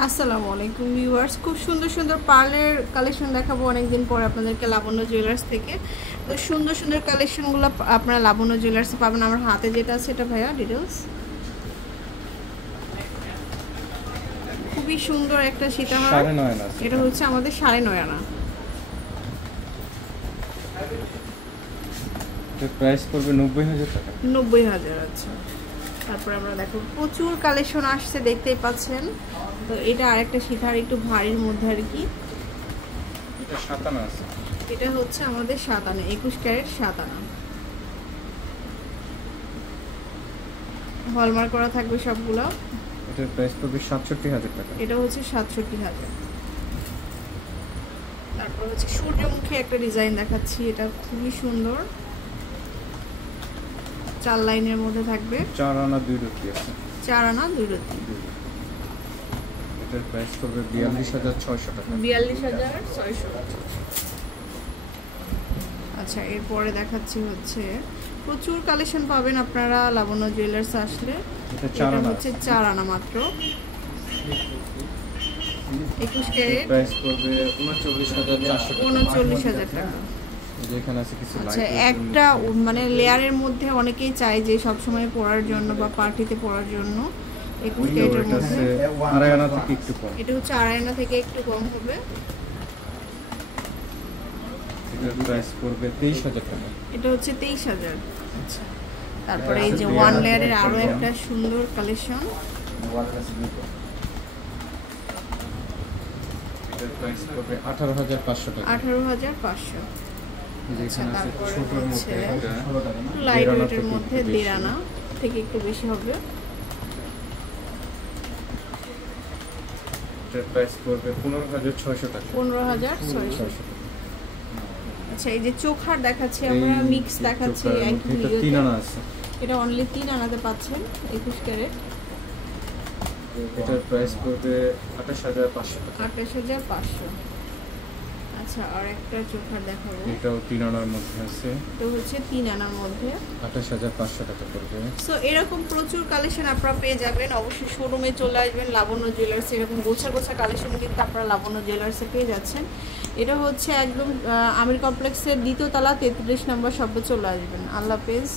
আসসালামু আলাইকুম ভিউয়ার্স, খুব সুন্দর সুন্দর পার্লের কালেকশন দেখাবো অনেকদিন পর আপনাদেরকে লাবণ্য জুয়েলার্স থেকে। তো সুন্দর সুন্দর কালেকশনগুলো আপনারা লাবণ্য জুয়েলার্সে পাবেন। আমার হাতে যেটা আছে এটা ভাইয়া ডিটেলস, খুবই সুন্দর একটা সীতাহার। এটা হচ্ছে আমাদের 9.5 আনা। প্রাইস পড়বে 90,000 টাকা। 90,000। আচ্ছা, তারপরে আমরা দেখো প্রচুর কালেকশন আসছে, দেখতেই পাচ্ছেন। তো এটা আরেকটা সীতাহার, একটু ভারীর মধ্যে আর কি। এটা 7 আনা আছে। এটা হচ্ছে আমাদের 7 আনা, 21 ক্যারেট 7 আনা। হলমার্ক করা থাকবে সবগুলো। এটার প্রাইস পড়বে 67,000 টাকা। এটা হচ্ছে 67,000। তারপর হচ্ছে সূর্যমুখী একটা ডিজাইন দেখাচ্ছি, এটা খুবই সুন্দর, 4 লাইনের মধ্যে থাকবে। 4 আনা 2 রতি আছে। 4 আনা 2 রতি। এটার প্রাইস পড়বে 42,600 টাকা। 42,600। আচ্ছা, এরপরে দেখাচ্ছি হচ্ছে প্রচুর কালেকশন পাবেন আপনারা লাবণ্য জুয়েলার্স আসলে। এটা হচ্ছে 4 আনা মাত্র, 21 ক্যারেট। প্রাইস পড়বে 39,400 টাকা। 39,000 টাকা। যেখানে আছে কিছু লাইট। আচ্ছা, একটা মানে লেয়ারের মধ্যে অনেকেই চায় যে সব সময় পরার জন্য বা পার্টিতে পরার জন্য। 21 ক্যারেটের মধ্যে 2.5 আনা থেকে একটু কম। এটা হচ্ছে 2.5 আনা থেকে একটু কম হবে। এটার প্রাইস পড়বে 23,000 টাকা। এটা হচ্ছে 23,000। আচ্ছা, তারপরে এই যে 1 লেয়ারের আরো একটা সুন্দর কালেকশন। এটার প্রাইস পড়বে 18,500 টাকা। 18,500। যেখানে আছে ছোটর মধ্যে লাইট ওয়েটের মধ্যে 1.5 আনা থেকে একটু বেশি হবে। এটার প্রাইস পড়বে 15,600 টাকা। 15,600। আচ্ছা, এই যে চোখার দেখাচ্ছি আমরা, মিক্স দেখাচ্ছি একই ভিডিওতে। 3 আনা আছে। এটা অনলি 3 আনাতে পাচ্ছেন, 21 ক্যারেট। এটার প্রাইস পড়বে 28,500 টাকা। 28,500। আচ্ছা, আর একটা চোখার দেখাবো, এটাও 3 আনার মধ্যে আছে। তো হচ্ছে 3 আনার মধ্যে 28,500 টাকা পড়বে। সো এরকম প্রচুর কালেকশন আপনারা পেয়ে যাবেন। অবশ্যই শোরুমে চলে আসবেন লাবণ্য জুয়েলার্স। এরকম গোছা গোছা কালেকশন কিন্তু আপনারা লাবণ্য জুয়েলার্সে পেয়ে যাচ্ছেন। এটা হচ্ছে একদম আমির কমপ্লেক্সের 2য় তলা 33 নম্বর শপে চলে আসবেন। আল্লাহ হাফেজ।